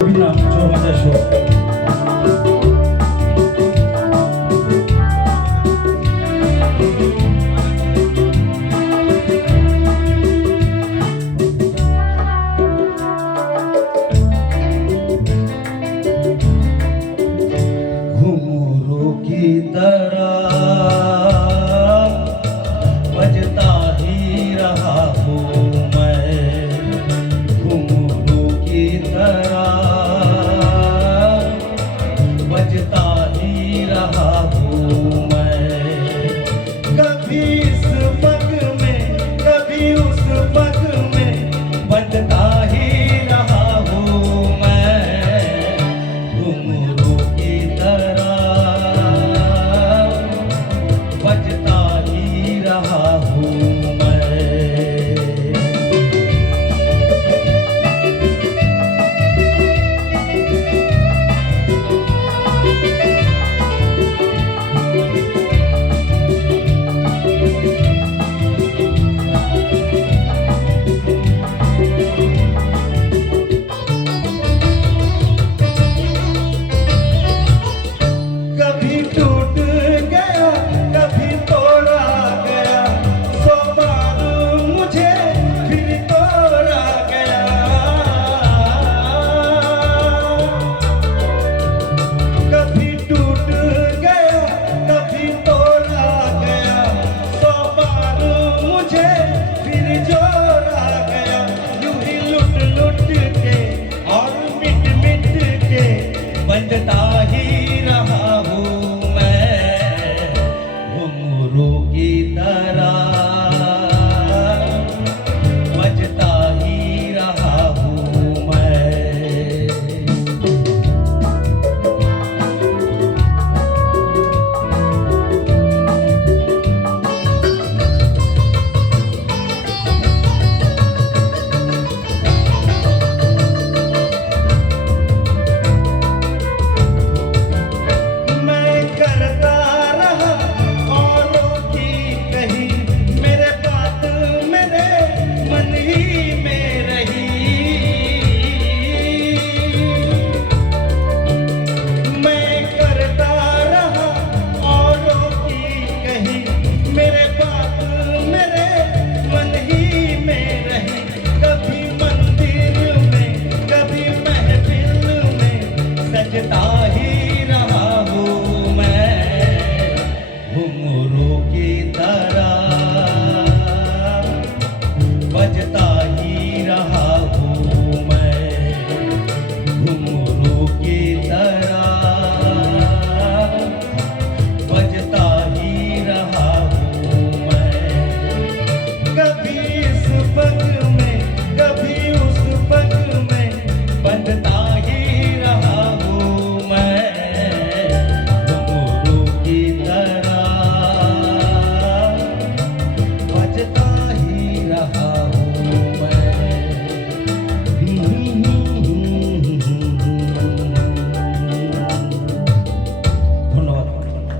Witam, czoło Mateszu. घुंघरू की तरह बजता ही रहा हूँ मैं, घुंघरू की तरह बजता ही रहा हूँ मैं। कभी इस पग में कभी उस पग में बजता ही रहा हूँ मैं, घुंघरू की तरह बजता ही रहा हूँ मैं। कभी टूट गया कभी तोड़ा गया, सौ बार मुझे फिर तोड़ा गया। कभी टूट गया कभी तोड़ा गया, सौ बार मुझे फिर जोड़ा गया। यूं ही लुट लुट के और मिट मिट के बंधता ही रहा हूँ मैं, घुंघरू की तरह बजता ही रहा हूँ मैं। मैं करता रहा औरों की कही, मेरे बात मेरे मन ही में रही। मैं करता रहा औरों की कही, मेरे बात मेरे मन ही में रही। कभी मंदिर में कभी महफिल में सजता ही